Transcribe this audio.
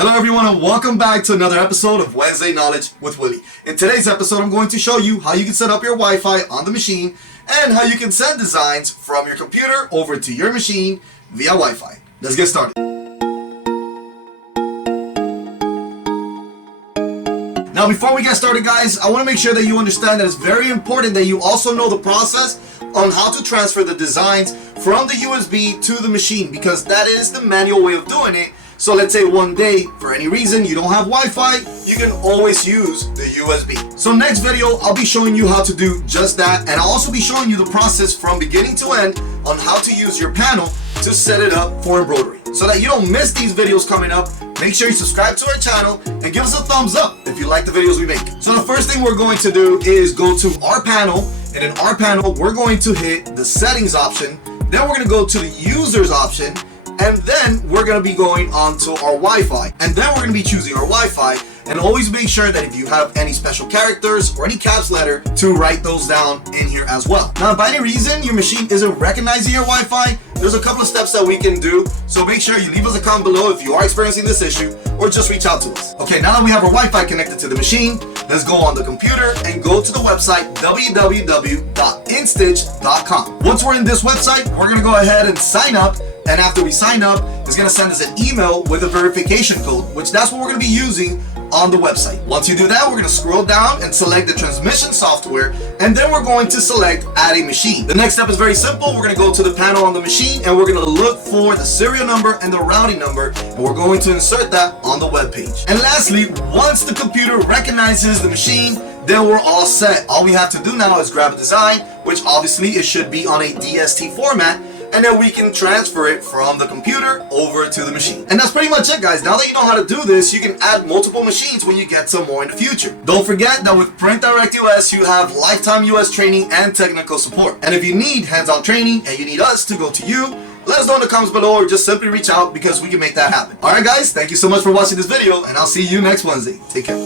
Hello everyone and welcome back to another episode of Wednesday Knowledge with Willy. In today's episode I'm going to show you how you can set up your Wi-Fi on the machine and how you can send designs from your computer over to your machine via Wi-Fi. Let's get started. Now before we get started guys, I want to make sure that you understand that it's very important that you also know the process on how to transfer the designs from the USB to the machine, because that is the manual way of doing it. So let's say one day, for any reason, you don't have Wi-Fi, you can always use the USB. So next video, I'll be showing you how to do just that, and I'll also be showing you the process from beginning to end on how to use your panel to set it up for embroidery. So that you don't miss these videos coming up, make sure you subscribe to our channel and give us a thumbs up if you like the videos we make. So the first thing we're going to do is go to our panel, and in our panel, we're going to hit the settings option, then we're gonna go to the users option, and then we're going to be going on to our Wi-Fi, and then we're going to be choosing our Wi-Fi. And always make sure that if you have any special characters or any caps letter to write those down in here as well. Now if by any reason your machine isn't recognizing your Wi-Fi, there's a couple of steps that we can do, so make sure you leave us a comment below if you are experiencing this issue, or just reach out to us. Okay, now that we have our Wi-Fi connected to the machine, let's go on the computer and go to the website www.institch.com. Once we're in this website, we're going to go ahead and sign up. And after we sign up, it's going to send us an email with a verification code, which that's what we're going to be using on the website. Once you do that, we're going to scroll down and select the transmission software, and then we're going to select add a machine. The next step is very simple. We're going to go to the panel on the machine and we're going to look for the serial number and the routing number, and we're going to insert that on the web page. And lastly, once the computer recognizes the machine, then we're all set. All we have to do now is grab a design, which obviously it should be on a DST format, and then we can transfer it from the computer over to the machine. And that's pretty much it guys. Now that you know how to do this, you can add multiple machines when you get some more in the future. Don't forget that with PrintDirect US, you have lifetime US training and technical support. And if you need hands-on training and you need us to go to you, let us know in the comments below, or just simply reach out because we can make that happen. Alright guys, thank you so much for watching this video, and I'll see you next Wednesday. Take care.